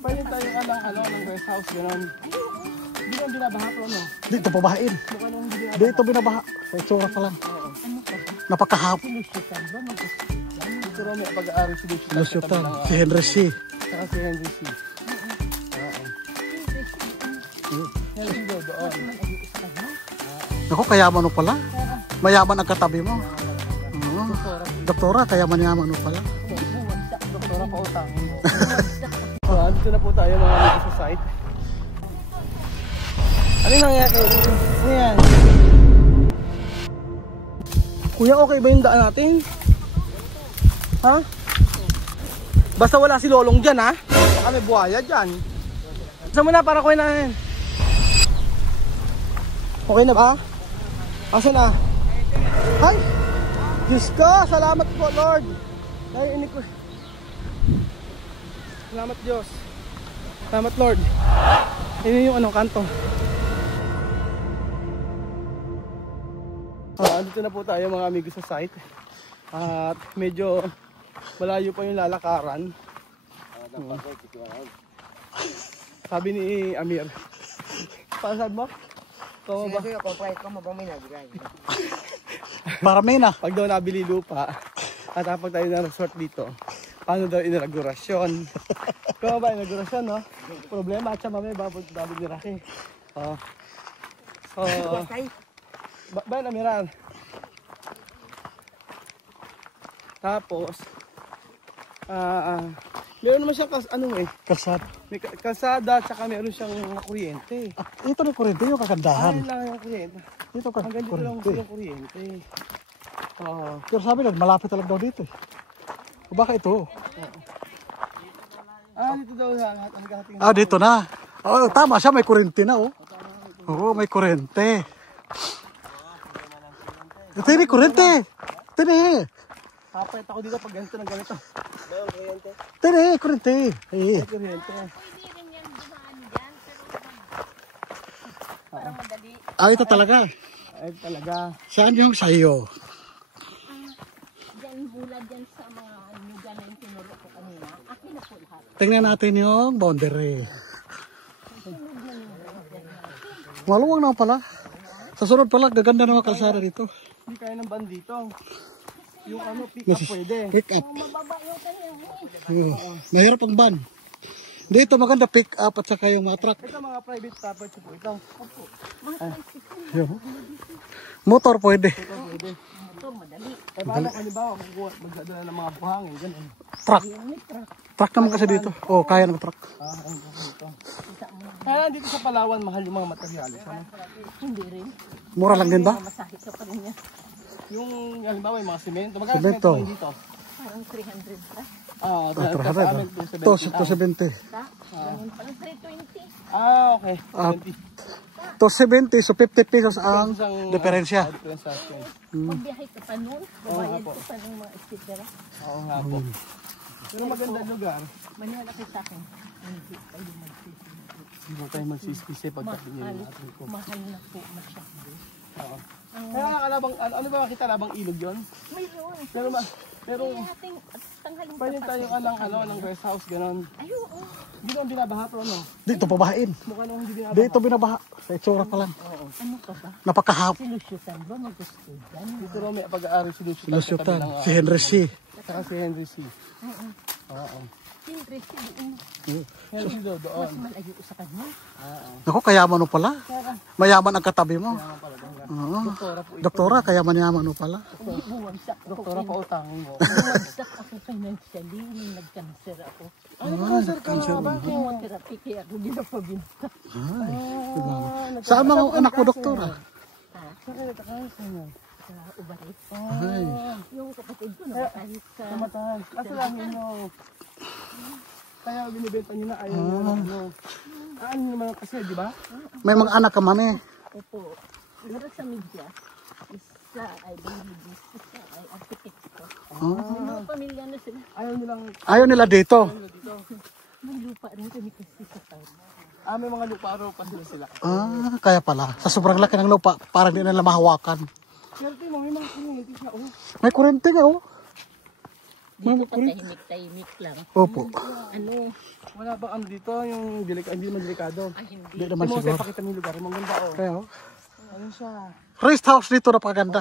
Pwede tayong ng rest house, gano'n. Hindi naman binabaha ko, ano? Dito pabahain. Dito binabaha. Sa itsura pa lang. Napakahap. Dito raw may pag-aari si Lusyutan. Si Henry C. Saka si Henry C. Henry C doon. Ako, kayaman mo pala. Mayaman ang katabi mo. Doktora, kayaman-yaman mo pala. Doktora pa utangin mo. Dito na po tayo mga amigo sa site. Ano yung nangyari? Ano yan? Kuya, okay ba yung daan natin? Ha? Basta wala si Lolong dyan, ha? Baka may buhaya dyan. Saan mo na para kuya natin? Okay na ba? Asan na? Ay! Diyos ko! Salamat po, Lord! Naiinig ko. Salamat, Diyos. Salamat, Lord. Yun yung anong kanto. Andito na po tayo mga amigo sa site. At medyo malayo pa yung lalakaran. Sabi ni Amir. Paano mo? Para may na. Pag daw nabili lupa at pag tayo na resort dito, paano daw inaugurasyon? Kung ba inaugurasyon, no? Problema at siya mamaya babag ni Rocky. So, ba namiran? Tapos, meron naman siyang Kalsada. may kalsada at saka meron siyang kuryente. Ito na kuryente yung kagandahan. Ayun lang yung kuryente. Ito Hanggang dito lang kuryente. yung kuryente. Pero sabi lang, malapit talaga daw dito. O baka ito? Dito daw hanggang Dito na. Tama siya, may kuryente na, oh. Oo, may kuryente. Ito yung kuryente. Ito na. Kapait ako dito pag ganito ng ganito. Mayroon kuryente? Ito na, kuryente. May kuryente. Ito talaga. Ay talaga. Saan yung sayo? Diyan bulad dyan sa mga nyugan na yung tinuro ko kanina. Akin na po lahat. Tingnan natin yung boundary. Maluwang na pala. Sa sunod pala, gaganda na mga kalsada dito. Hindi kaya ng van dito. Yung pick up pwede. Pick up. Mababa yung kanya. Mahirap ang van. Dito maganda pick up at saka yung mga truck. Ito mga private property po ito. Motor pwede. Pwede. Ito madali. Kaya paano halimbawa magdadala ng mga buhangin. Ganun. Truck. Truck naman kasi dito. Oh, kaya ng truck. Kaya dito sa Palawan, mahal yung mga materyales. Ano? Hindi rin. Mura lang din ba? Masahit ka pa rin niya. Yung halimbawa yung mga semento. Magkano Semento. semento dito? Parang 300 pa. 300. 270. Ganun parang 320. Okay. 20. 270. So 50 pesos ang diferensya. Pagbiyahe ka pa nun, babayad ka pa ng mga estipera. Oo nga po. Pero maganda lugar. Maniwala kayo sa akin. Hindi kayo magsisisi. Hindi tayo magsisisi pagdating nyo natin ko. Mahal na po masyado. Oo. Kaya ano ba makita labang ilog yun? Mayroon. Pero ating tanghalin pwede tayong ng rest house, gano'n. Ayun. Hindi naman binabaha pero ano? Dito pabahain. Mukha naman hindi binabaha. Dito binabaha. Sa itsura pa lang. Ano ka ba? Napakahap. Sinusyutan ba? Magusto yan. Dito raw may pag-aari si Lusyutan. Si Henry C. Saka si Henry C. Oo. Siyempre, Henry C doon. mas malayo sa kanya. Ako, kayaman mo pala. Mayaman ang katabi mo. Doktora po ito. Doktora, kayaman-yaman mo pala. Bumagsak ako. Doktora pa utangin mo. Bumagsak ako financially nung nag-cancer ako. Ano cancer ka ba? Chemotherapy kaya ako ginapabinta. Saan mga anak mo, doktora? Sa ubarit. Ay. Yung kapatid ko namatay sa... Namatay. Kaso lang yun. Kaya binibenta nyo na ayaw nyo. Ano naman kasi, di ba? May mga anak ka, mami. Opo. Pero sa media, isa ay baby, isa ay arkitekto. May mga pamilya na sila. Ayaw nila dito. May lupa rin kami kasi sa tayo. May mga lupa raw pa sila. Kaya pala. Sa sobrang laki ng lupa, parang di nila mahawakan. Swerte mo, may mga community siya. May kurente nga, oh. Dito pa tahimik-tahimik lang. Opo. Ano? Wala ba ano dito yung hindi naman delikado? Ay, hindi. Hindi naman Hindi mo siguro. kasi pakita mo yung lugar. Maganda oh. Kaya Ano siya? rest house dito napakaganda.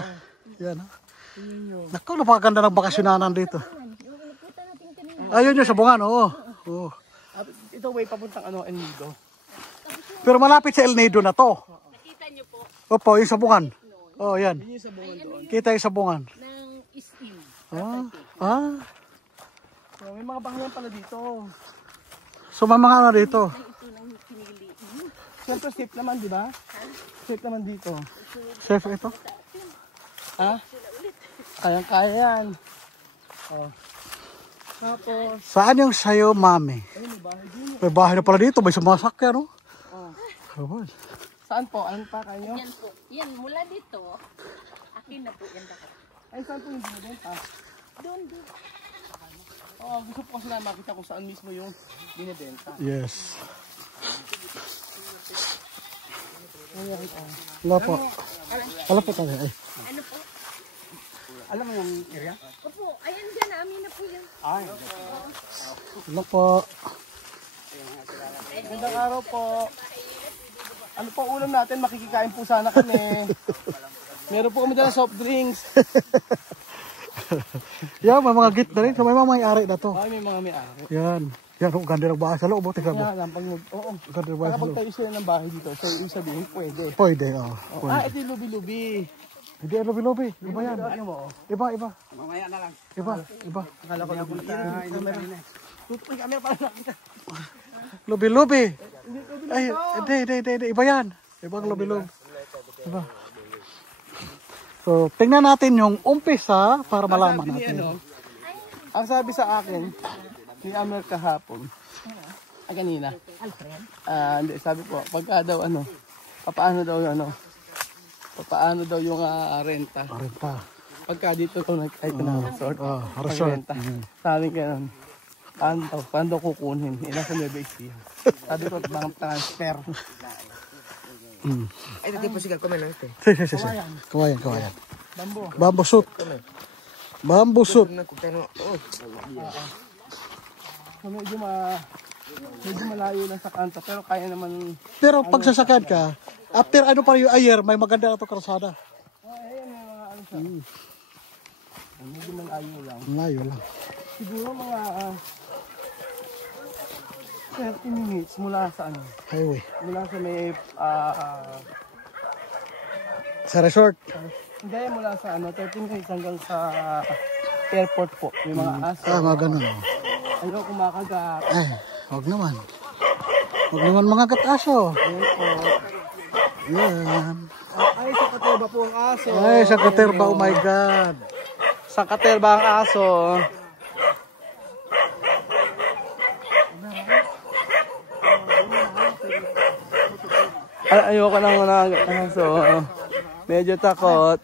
Yan. Naku, napakaganda ng bakasyonanan dito. Yung nakita natin kanina. Ayun yung sabungan, oo. Oo. Ito way papuntang ano, El Nido. Pero malapit sa El Nido na to. Nakita niyo po Opo, yung sabungan. Oh, yan. Yun yung sa bungan doon. Kita yung sabungan. ng steam. Ah. So, may mga bahayan pala dito. So, may mga ano dito. Ay, ito nang pinili. Siyempre safe naman, di ba? Safe naman dito. Safe ito. Ha? Kayang-kaya yan. Oh. Tapos, Saan yung sayo, mami? ayun may bahay din. May bahay na pala dito. May sumasakyan, no? Oh. Oh. Saan po? Anong pa kayo? Yan po. Yan, mula dito. Akin na po yan lahat. Ay, saan po yung binibenta? Doon, doon. Oo, gusto ko kasi na makita kung saan mismo yung binibenta. Yes. Ayan, Wala po. Wala po tayo. Ay. Ano po? Alam mo yung area? Opo, ayan dyan. Amin na po yan. Ay, Wala po. magandang araw po. Ano po ulam natin? Makikikain po sana kami. Meron po kami dala soft drinks. Yan, may mga git na rin. So, may mga may-ari na to. Ay, may mga may-ari. Yan. Yan, ang ganda ng bahay sa loob. Tingnan mo. Kaya lang, pag oo. Ang ganda ng bahay sa Kapag loob. tayo sila ng bahay dito, so yung sabihin, pwede. Pwede, oh. Oh, ito yung lubi-lubi. Hindi, lobi-lobi. Iba yan. Ano mo? Iba, iba. Mamaya na lang. Iba, iba. Akala ko lubi. Tutuloy kami para nakita. Lobi-lobi. Ay, hindi. Iba yan. Ibang lobi-lobi. Iba. So, tingnan natin yung umpisa para malaman Sabi ni natin. ano, ang sabi sa akin, ni Amer kahapon, kanina. Alfred? Hindi, sabi po, pagka daw ano, paano daw yung renta. Renta. Pagka dito daw kahit na resort, Resort. pagrenta. Sabi ko nun, paano daw kukunin? Ilan sa Nueva Ecija. Sabi ko, bang transfer. Ay, hindi po sigal ko man lang ito. Sige. Kawayan. Bambo. Bamboo shoot. Bamboo shoot. So medyo malayo lang sa kanto, pero kaya naman. Pero pag sasakyan ka, after ano pa yung ayer, may maganda na to kalsada. Ayan yung mga ano siya. Medyo malayo lang. Malayo lang. Siguro mga 30 minutes mula sa ano. Highway. Mula sa may Sa resort. hindi mula sa ano 30 minutes hanggang sa airport po. May mga aso. Mga ganun. Oh. Ayaw kumakagat. Ay, wag naman. Wag naman mga gat-aso. Airport. Yan. Ay, sa katerba po ang aso. Ay, sa katerba, oh my God. Sa katerba ang aso. Ayoko nang aso. Medyo takot.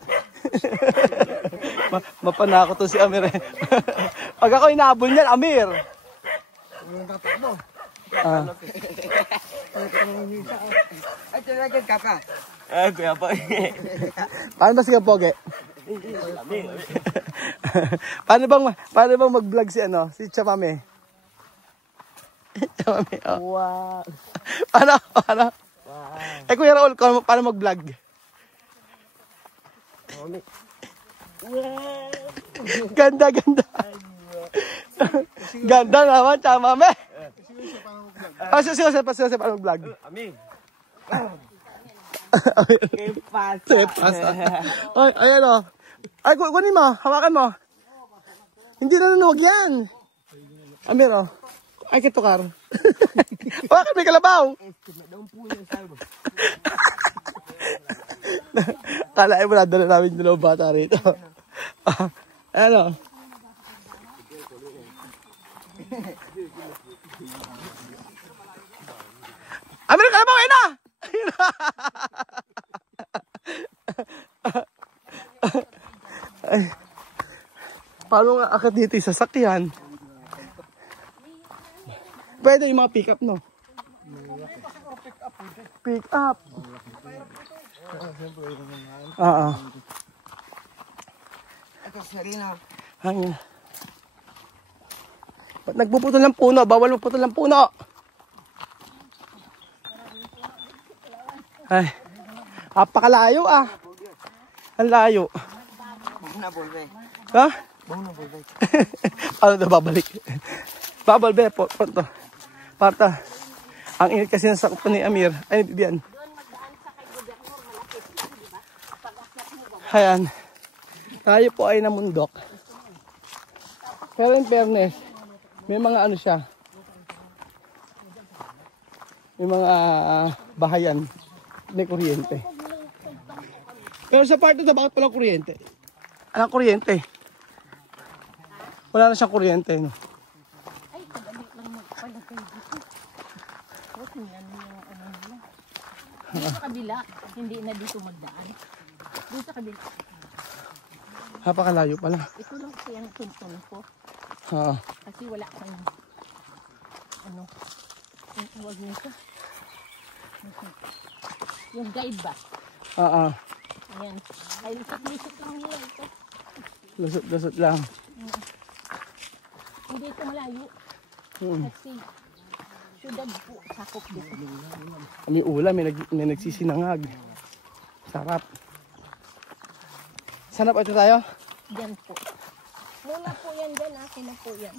Mapanakot to si Amir. Pag ako inaabol niyan, Amir. Ay, talagang ka pa. Kuya po. Paano ba si Kapoge? paano bang mag-vlog si ano? Si Chapame? Chapame, oh. Wow. Paano? Wow. Eh, Kuya Raul, paano mag-vlog? Ganda. Ganda naman, Chapame. Sige, paano mag-vlog? Amin. Pasa. Ay, ayan o. Ay, kunin mo. Hawakan mo. Hindi na nanunog yan. Amir o. Ay, kitukar. Hawakan, may kalabaw. Kalain mo na, dala namin dalawang bata rito. Ayan o. Amir, kalabaw, ayun na. Ay, paano nga akit dito yung sasakyan? Pwede yung mga pick up, no? Pick up. Ito, sarili na. Hangin. Ba't nagpuputol ng puno? Bawal magputol ng puno. Ay, apakalayo ah. Ang layo. Buna bolbe. Ha? Buna bolbe. Ano na babalik? Babalbe po. Pronto. Parta. Ang init kasi ng sakop ni Amir. Ay, diyan. Ayan. Tayo po ay namundok. Pero in fairness, may mga ano siya. May mga bahayan. May kuryente. Pero sa part na bakit walang kuryente? Anong kuryente? Wala na siyang kuryente, no? Ay, kadali lang magpalagay dito. Huwag niyan yung ano nila. Dito sa kabila, hindi na dito magdaan. Dito sa kabila. Napakalayo pala. Ito lang kasi ang tuntun ko. Ha. Kasi wala kang ano. Huwag nito. Yung guide ba? Ayan. Ay, lisot-lisot lang nila ito. Lusot-lusot lang. Hindi ito malayo. Kasi syudad po, sakop dito. May ulam, may nagsisinangag. Sarap. Sana po ito tayo? Diyan po. Muna po yan dyan, akin na po yan.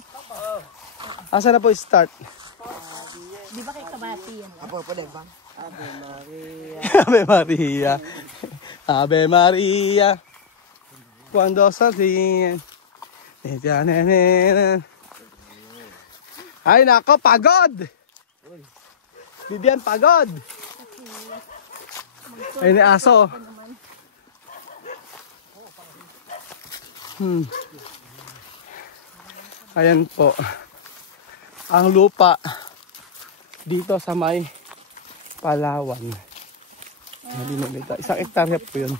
Asa na po start? Di ba kay Kabati yan? Apo, pwede ba? Ave Maria. Ave Maria. Cuando salían. Ay nako, pagod. Bibian, pagod. Ay ni aso. Ayan po. Ang lupa dito sa may Palawan. Isang hektarya po yun.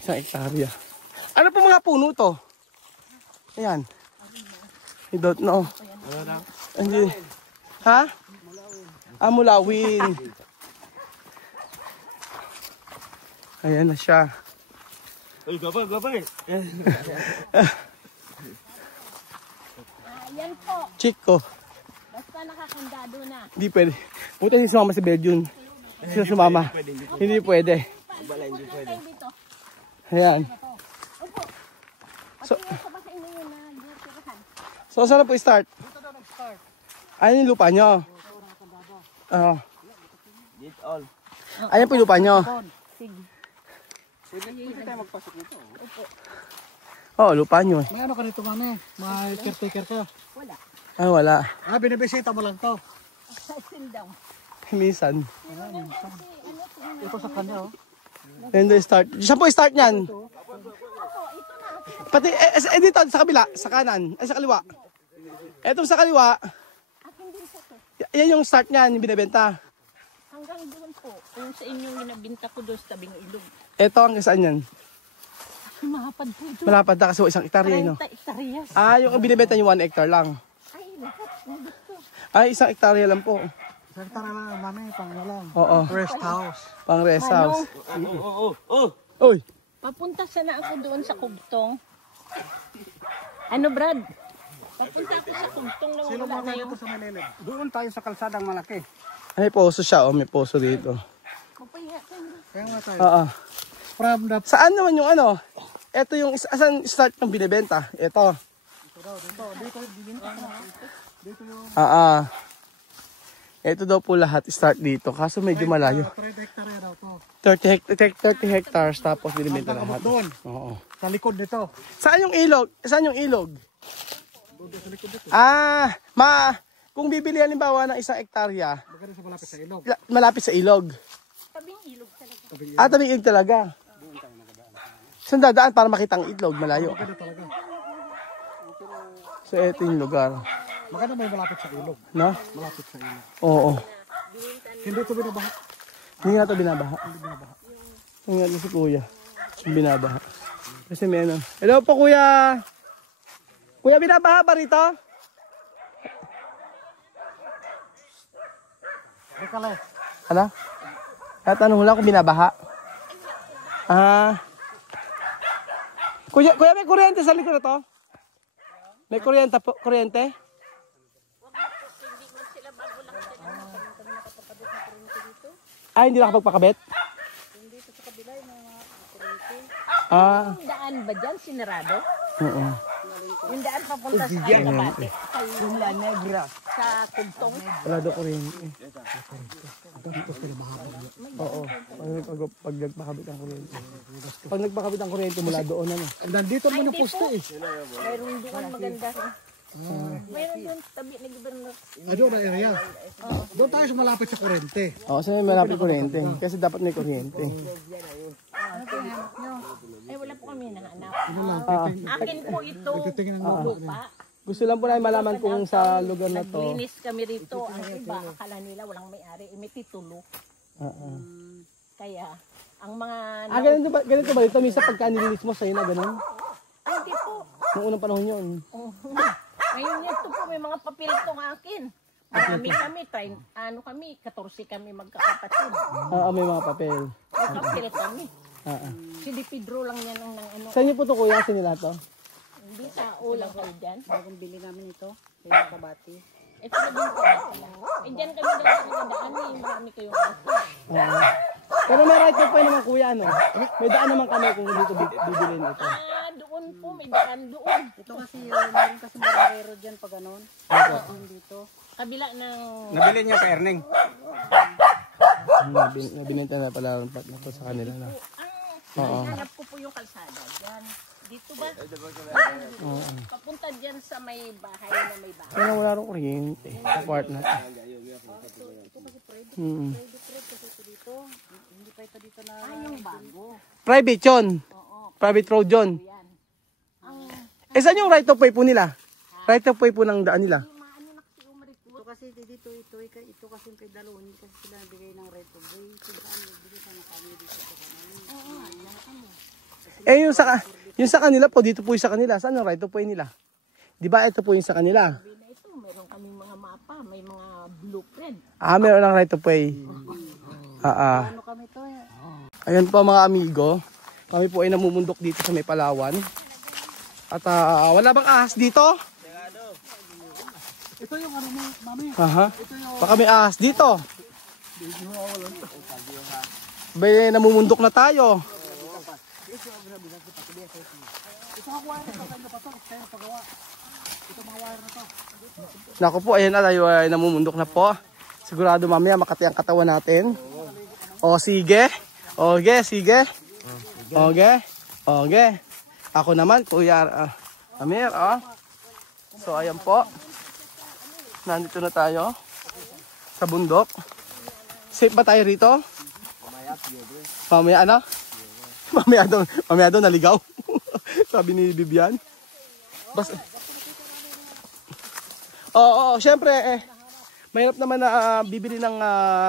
Isang hektarya. Ano po mga puno to? Ayan. I don't know. Hindi. Ha? Mulawin. Ayan na siya. Uy, gabay. Yan po. Chico. Basta nakakandado na. Hindi pwede. Buta si sumama si Belgian. Sino sumama? Hindi pwede. Hindi pwede. Dito. Ayan. So, saan na po start? Ayan yung lupa nyo. Ayan po yung lupa nyo. Sige. Pwede tayo magpasok nito. Oo, lupa nyo. May ano ka nito, mami? May caretaker ka? Wala. Ay, wala. Binibisita mo lang to. Still down. Minsan. Ito sa kanya, oh. Ayan yung start. Saan po yung start nyan? Pati, dito, sa kabila, sa kanan, ay sa kaliwa. Eto sa kaliwa, yan yung start niyan, yung binibenta. Hanggang doon po. Yung sa inyong ginabinta ko doon sa tabing ilog. Eto, hanggang saan yan? Mahapad po ito. Malapad na kasi isang hektarya, no? 30 hektaryas. Yung binibenta yung 1 hectare lang. Ay, lahat. Dito. Ay, isang hektarya lang po. Sakta na lang, mami. Pang ano lang. Oo. Rest house. Pang rest house. Uy, Papunta sana ako doon sa Kubtong. Ano, Brad? Papunta ako sa Kubtong na Sino wala mo na yung... dito sa Manilid? Doon tayo sa kalsadang malaki. may poso siya, may poso dito. Papahinga ko. Kaya nga tayo. Oo. From the... Saan naman yung ano? Ito yung, saan start ng binibenta? Ito. Ito daw po lahat start dito. Kaso medyo malayo. 30 hectare daw to. 30 hectares tapos binibenta lahat. Doon. Oo. Sa likod nito. Saan yung ilog? Saan yung ilog? Kung bibili halimbawa ng isang hektarya, Magkano sa malapit sa ilog. malapit sa ilog. Tabing ilog talaga. Tabing ilog talaga. Saan dadaan para makita ang itlog? Malayo. Magkano talaga. So ito yung lugar. Magkano may malapit sa ilog. No? Malapit sa ilog. Oo. Hindi ito binabaha. Hindi nga ito binabaha. Hindi nga ito si kuya. Binabaha. Kasi may ano. Hello po kuya. Kuya, binabaha ba rito? Rekale. Ano? Tatanong ko lang kung binabaha. Kuya, may kuryente sa likod na to? May kuryente po? Kuryente? Ay, hindi nakapagpakabit? Ah, Yung daan ba dyan, sinarado? oo. Yung daan papunta sa Alabate. Sa Negra. Sa Kugtong. Wala daw kuryente. Oo. Pag nagpakabit ang kuryente. Pag nagpakabit ang kuryente mula doon, ano? Nandito naman yung poste eh. Mayroon doon maganda. Mayroon doon tabi na gobernador. Doon na area. Doon tayo sa malapit sa kurente. Oo, sa may malapit kuryente. Kasi dapat may kuryente. Eh, wala po kami nahanap. Akin po ito. Lupa. Gusto lang po namin malaman kung sa lugar na to. Naglinis kami rito. Ang iba, akala nila walang may-ari. May titulo. Kaya, ang mga... Ganito ba dito? Misa pagka nilinis mo sa'yo na ganun? Ay, hindi po. Noong unang panahon yun. Ngayon ito po, may mga papel itong akin. Kami, 14 kami magkakapatid. May mga papel. May papel kami. Si Di Pedro lang yan ang ano. Saan niyo po ito kuya? Sinila to? Hindi sa ulang kayo dyan. Bagong bili namin ito. Kaya kabati. Ito na din po natin. Eh, dyan kami daan eh. Marami kayong aso. Pero may right po naman kuya, ano? May daan naman kami kung dito bibilin ito. Doon po, may daan doon. Ito kasi, meron kasi mararero dyan pag ganon. Dito. Kabila ng... Nabili niyo pa Erning. Nabinenta na pala na to sa kanila na. Ang hanap ko po yung kalsada dyan. Dito ba? Papunta dyan sa may bahay na may bahay. Kaya wala rin kuryente. Sa part na. Dito. Hindi pa ito dito na... Yung bago. Private yun. Private road yun. Eh saan yung right of way po nila? Right of way po ng daan nila. Ito kasi dito, ito kasi kay Dalo. Hindi kasi sila nabigay ng right of way. Saan nagbigay sa kami dito. Eh yung sa kanila po, dito po yung sa kanila. Saan yung right of way nila? Di ba ito po yung sa kanila? Ito, meron kaming mga mapa, may mga blueprint. Meron ng right of way. Ano kami to Ayan po mga amigo. Kami po ay namumundok dito sa may Palawan. At wala bang ahas dito? Ito yung ano mo, mami. Baka may ahas dito. Bay, namumundok na tayo. Naku po, ayan na tayo ay namumundok na po. Sigurado mamaya makati ang katawan natin. O sige. Sige. Okay. Ako naman, Kuya Amir. So ayan po. Nandito na tayo sa bundok. Safe ba tayo rito? Mamaya ano? Mamaya daw naligaw. Sabi ni Bibian. Syempre mahirap naman na bibili ng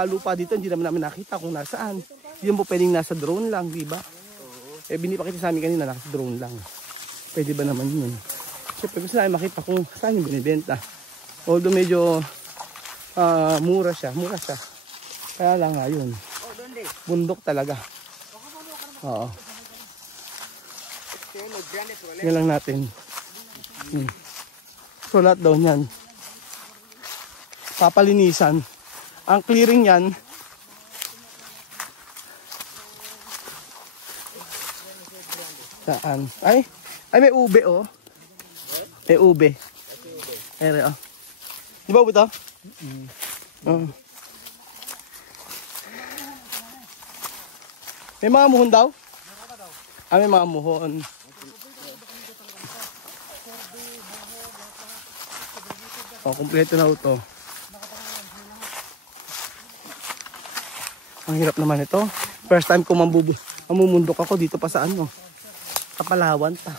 lupa dito, hindi naman namin nakita kung nasaan. Hindi mo pwedeng nasa drone lang, di ba? Binipakita sa amin kanina, nasa drone lang. Pwede ba naman yun? Siyempre gusto namin makita kung saan yung binibenta. Although medyo mura siya. Kaya lang nga yun. Bundok talaga. Oo. Yan lang natin. So lahat daw niyan papalinisan. Ang clearing yan saan? Ay may ube oh. May ube. Ere oh. Di ba ube to? May mga muhon daw? May mga muhon. Kumpleto na ito. Ang hirap naman ito. First time ko mamumundok ako dito pa sa ano. Sa Palawan pa.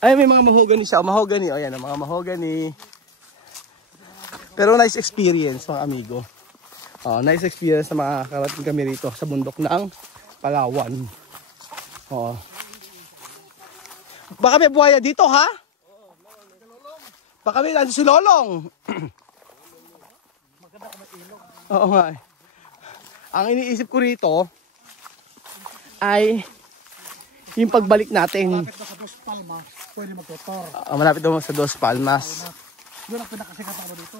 Ay, may mga mahogany siya. Mahogany. O yan, mga mahogany. Pero nice experience mga amigo. Nice experience na makakarating kami rito sa bundok ng Palawan. Baka may buhaya dito ha? Baka may si Lolong. Oo nga eh. Ang iniisip ko rito ay yung pagbalik natin. Malapit na sa Dos Palmas, pwede magtutor. Malapit naman sa Dos Palmas. Yun ang pinakasikat ako dito.